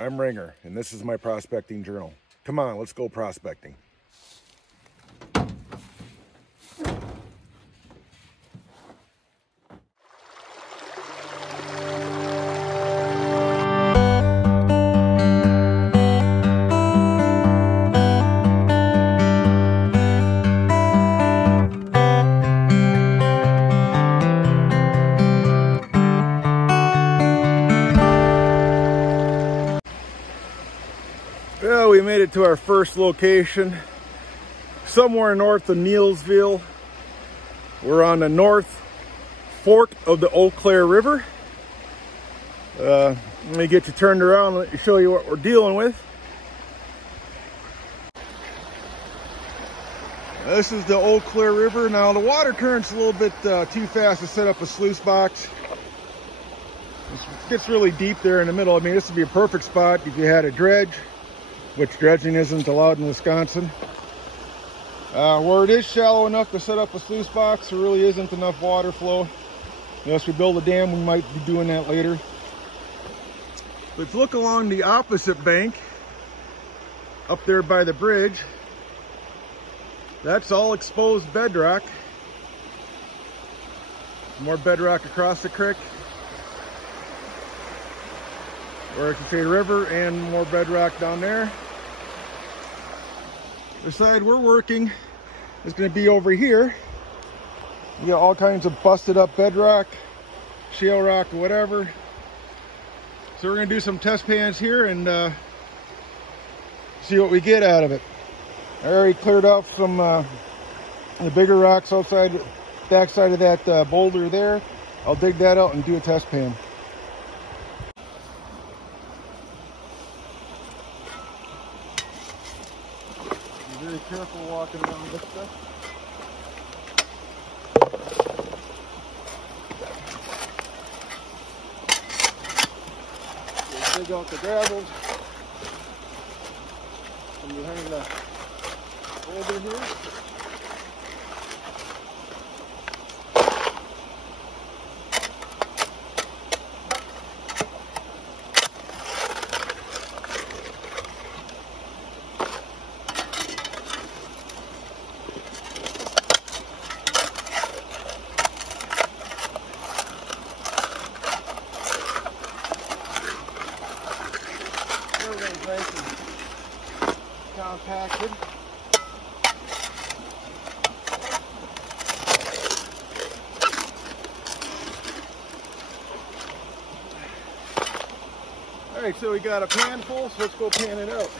I'm Ringer, and this is my prospecting journal. Come on, let's go prospecting. Well, we made it to our first location, somewhere north of Neillsville. We're on the north fork of the Cair River. Let me get you turned around and let me show you what we're dealing with. This is the Cair River. Now the water current's a little bit too fast to set up a sluice box. It gets really deep there in the middle. I mean, this would be a perfect spot if you had a dredge, which dredging isn't allowed in Wisconsin. Where it is shallow enough to set up a sluice box, there really isn't enough water flow. Unless we build a dam, we might be doing that later. Let's look along the opposite bank, up there by the bridge. That's all exposed bedrock. More bedrock across the creek, or I can say river, and more bedrock down there. The side we're working is going to be over here. We got all kinds of busted up bedrock, shale rock, whatever. So we're going to do some test pans here and see what we get out of it. I already cleared off some the bigger rocks outside, backside of that boulder there. I'll dig that out and do a test pan. Be very careful walking around this stuff. We'll dig out the gravel from behind the boulder here. Everything's nice and compacted. All right, so we got a pan full, so let's go pan it out.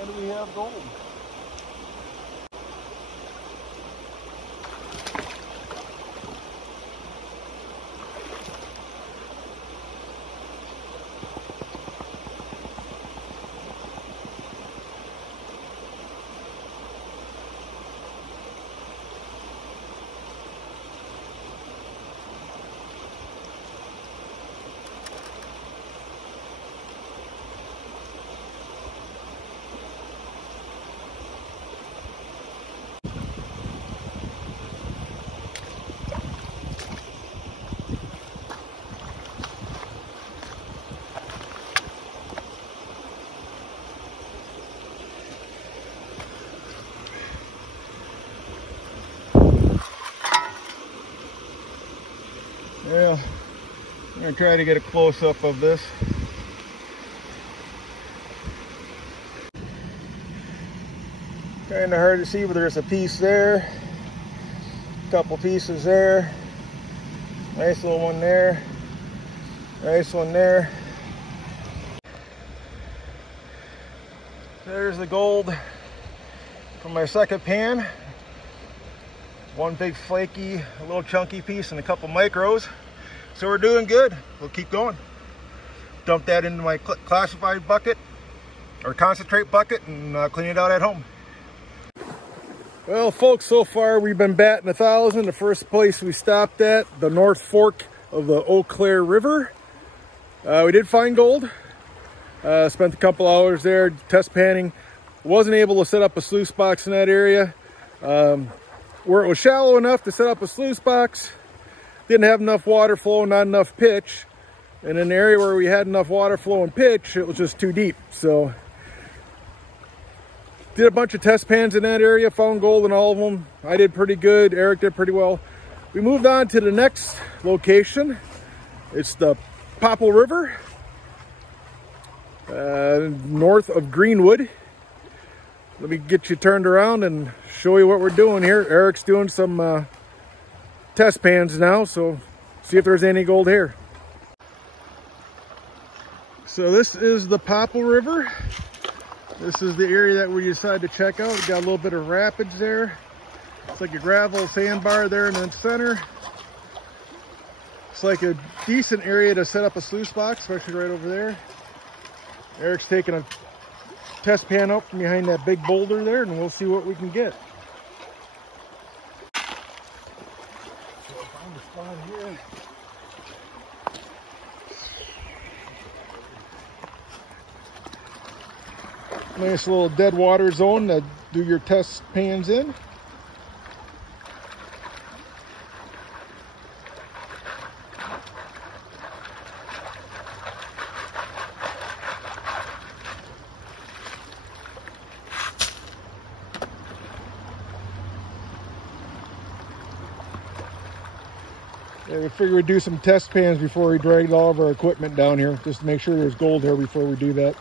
And we have gold. Well, I'm going to try to get a close-up of this. Kind of hard to see, but there's a piece there, a couple pieces there, nice little one there, nice one there. There's the gold from my second pan. One big flaky, a little chunky piece and a couple micros. So we're doing good. We'll keep going. Dump that into my classified bucket or concentrate bucket and clean it out at home. Well, folks, so far we've been batting 1,000. The first place we stopped at, the North Fork of the Cair River. We did find gold. Spent a couple hours there test panning. Wasn't able to set up a sluice box in that area. Where it was shallow enough to set up a sluice box, didn't have enough water flow, not enough pitch. And in an area where we had enough water flow and pitch, it was just too deep. So did a bunch of test pans in that area, found gold in all of them. I did pretty good, Eric did pretty well. We moved on to the next location. It's the Popple River, north of Greenwood. Let me get you turned around and show you what we're doing here. Eric's doing some test pans now, so see if there's any gold here. So this is the Popple River. This is the area that we decided to check out. We got a little bit of rapids there. It's like a gravel sandbar there in the center. It's like a decent area to set up a sluice box, especially right over there. Eric's taking a test pan up from behind that big boulder there, and we'll see what we can get. So I found a spot here. Nice little dead water zone to do your test pans in. Yeah, we figured we'd do some test pans before we dragged all of our equipment down here, just to make sure there's gold here before we do that.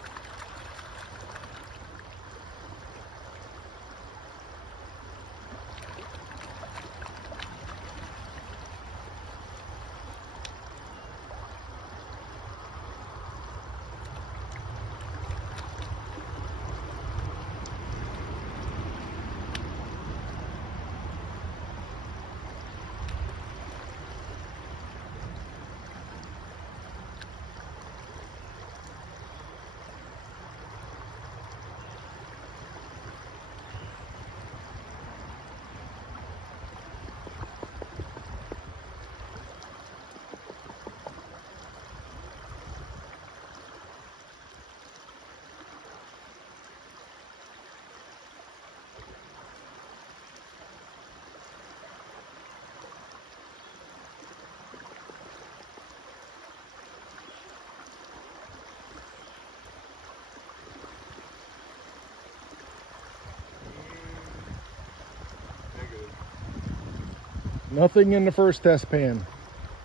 Nothing in the first test pan.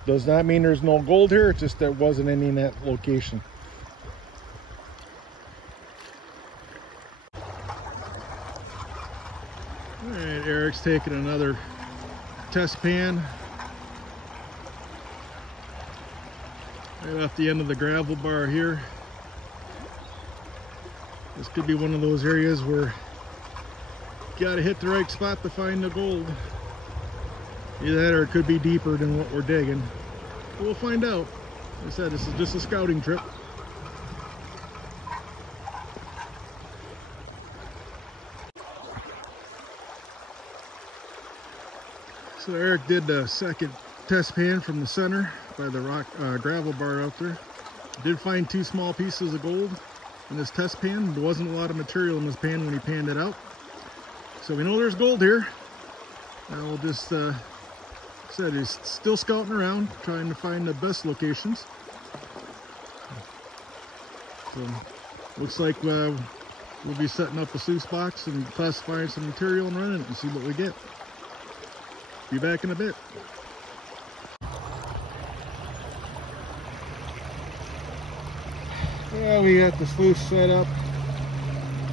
Does not mean there's no gold here, it's just there wasn't any in that location. Alright, Eric's taking another test pan right off the end of the gravel bar here. This could be one of those areas where you gotta hit the right spot to find the gold. Either that or it could be deeper than what we're digging. But we'll find out. Like I said, this is just a scouting trip. So Eric did the second test pan from the center by the rock gravel bar out there. Did find 2 small pieces of gold in this test pan. There wasn't a lot of material in this pan when he panned it out. So we know there's gold here. Now we'll just said he's still scouting around, trying to find the best locations. So looks like we'll be setting up a sluice box and classifying some material and running it and see what we get. Be back in a bit. Yeah, we got the sluice set up,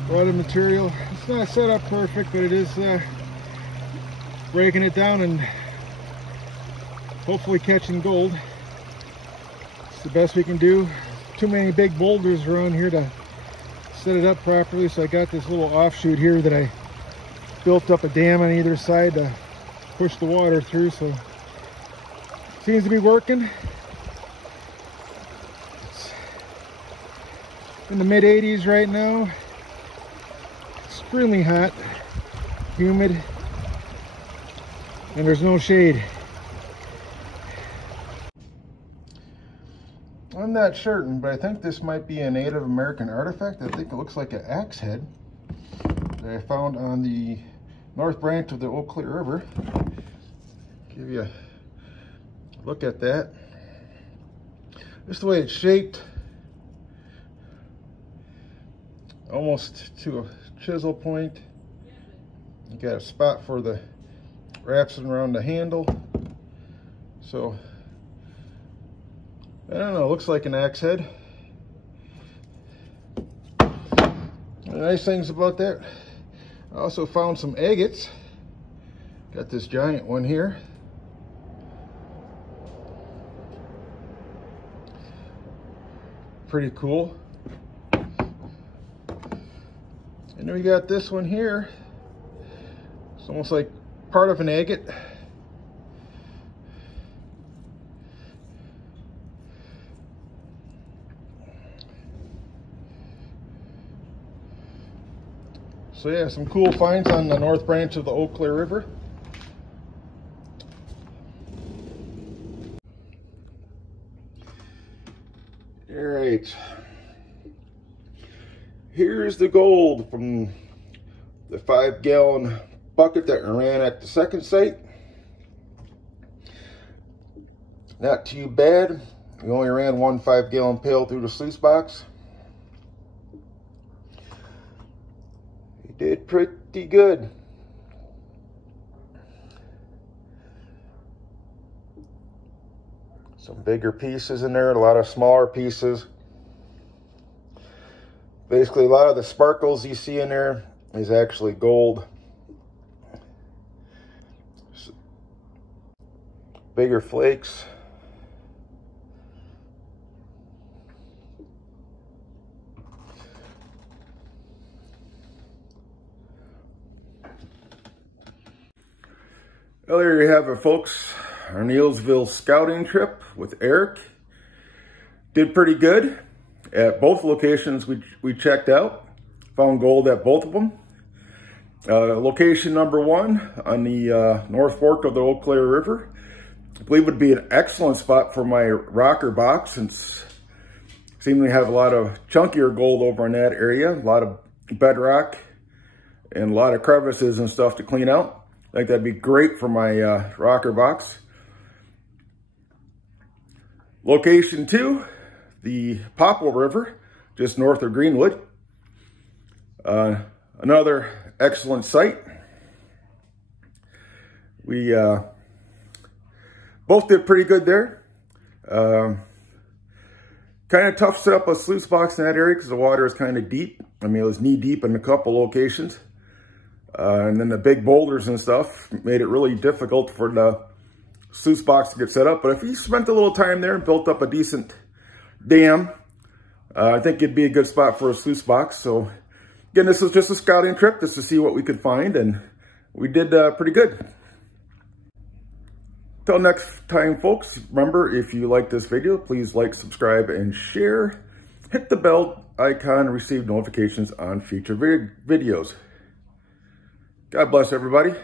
running material. It's not set up perfect, but it is breaking it down and hopefully catching gold. It's the best we can do. Too many big boulders around here to set it up properly, so I got this little offshoot here that I built up a dam on either side to push the water through, so seems to be working. It's in the mid-80s right now. Extremely hot, humid. and there's no shade. I'm not certain, but I think this might be a Native American artifact. I think it looks like an axe head that I found on the north branch of the Eau Claire River. Give you a look at that. Just the way it's shaped, almost to a chisel point. You got a spot for the wraps around the handle. So I don't know, it looks like an axe head. The nice things about that, I also found some agates. Got this giant one here. Pretty cool. And then we got this one here. It's almost like part of an agate. So yeah, some cool finds on the north branch of the Eau Claire River. All right, here's the gold from the 5-gallon bucket that I ran at the second site. Not too bad. We only ran one 5-gallon pail through the sluice box. Did pretty good. Some bigger pieces in there, a lot of smaller pieces. Basically, a lot of the sparkles you see in there is actually gold. Bigger flakes. Well, there you have it, folks. Our Neillsville scouting trip with Eric. Did pretty good at both locations we checked out. Found gold at both of them. Location number 1 on the North Fork of the Eau Claire River. I believe would be an excellent spot for my rocker box, since I seem to have a lot of chunkier gold over in that area. A lot of bedrock and a lot of crevices and stuff to clean out. I think that'd be great for my rocker box. Location 2, the Popple River, just north of Greenwood. Another excellent site. We both did pretty good there. Kind of tough to set up a sluice box in that area because the water is kind of deep. I mean, it was knee deep in a couple locations. And then the big boulders and stuff made it really difficult for the sluice box to get set up. But if you spent a little time there and built up a decent dam, I think it'd be a good spot for a sluice box. So again, this was just a scouting trip just to see what we could find, and we did pretty good. Till next time, folks, remember, if you like this video, please like, subscribe, and share. Hit the bell icon to receive notifications on future videos. God bless everybody.